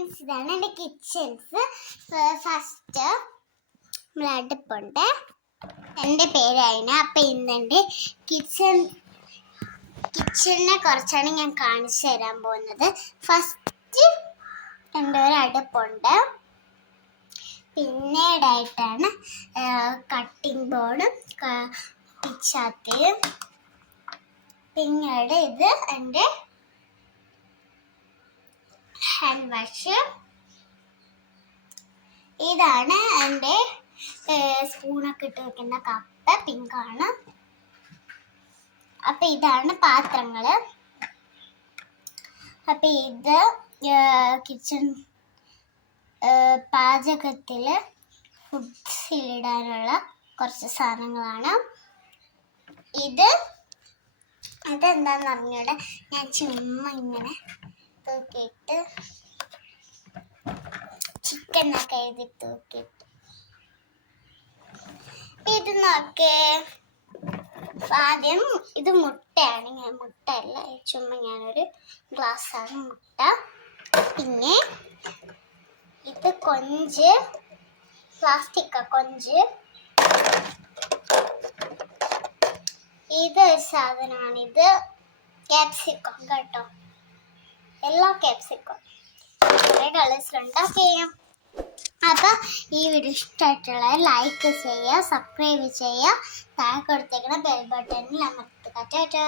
Friends ഇതാണ് എന്റെ kitchens first നമ്മൾ അടുപ്പുണ്ട് എന്റെ പേര് അയിന. അപ്പം ഇന്നെന്റെ കിച്ചൺ കിച്ചണിനെ കുറിച്ചാണ് ഞാൻ കാണിച്ചു തരാൻ പോകുന്നത്. ഫസ്റ്റ് എന്റെ ഒരു അടുപ്പുണ്ട്. പിന്നീടായിട്ടാണ് കട്ടിംഗ് ബോർഡും പിച്ചാത്തിയും. പിന്നീട് ഇത് എന്റെ ഹാൻഡ് ഇതാണ് എന്റെ സ്പൂണൊക്കെ ഇട്ട് വെക്കുന്ന കപ്പ് പിങ്കാണ് അപ്പം ഇതാണ് പാത്രങ്ങൾ അപ്പം ഇത് കിച്ചൺ ഫുഡ്സ് ഫുഡ്സിലിടാനുള്ള കുറച്ച് സാധനങ്ങളാണ്. ഇത് അതെന്താന്ന് അറിഞ്ഞൂടെ? ഞാൻ ചുമ്മാ ഇങ്ങനെ തൂക്കിയിട്ട് എന്നൊക്കെ എഴുതി തൂക്കിയിട്ട് ഇത് നോക്കേ. ആദ്യം ഇത് മുട്ടയാണ്. ഞാൻ മുട്ടയല്ല ചുമ്മാ ഞാനൊരു ഗ്ലാസ്സാണ് മുട്ട. പിന്നെ ഇത് കൊഞ്ച് പ്ലാസ്റ്റിക്ക കൊഞ്ച്. ഇത് ഒരു സാധനമാണ് ഇത് കാപ്സിക്കോ കേട്ടോ. എല്ലാ കാപ്സിക്കോ കുറേ കളേഴ്സിലുണ്ട് ഓക്കെ അപ്പൊ ഈ വീഡിയോ ഇഷ്ടമായിട്ടുള്ള ലൈക്ക് ചെയ്യുക സബ്സ്ക്രൈബ് ചെയ്യുക താഴെ കൊടുത്തേക്കുന്ന ബെൽ ബട്ടണിൽ അമർത്തുക. ടാറ്റാ.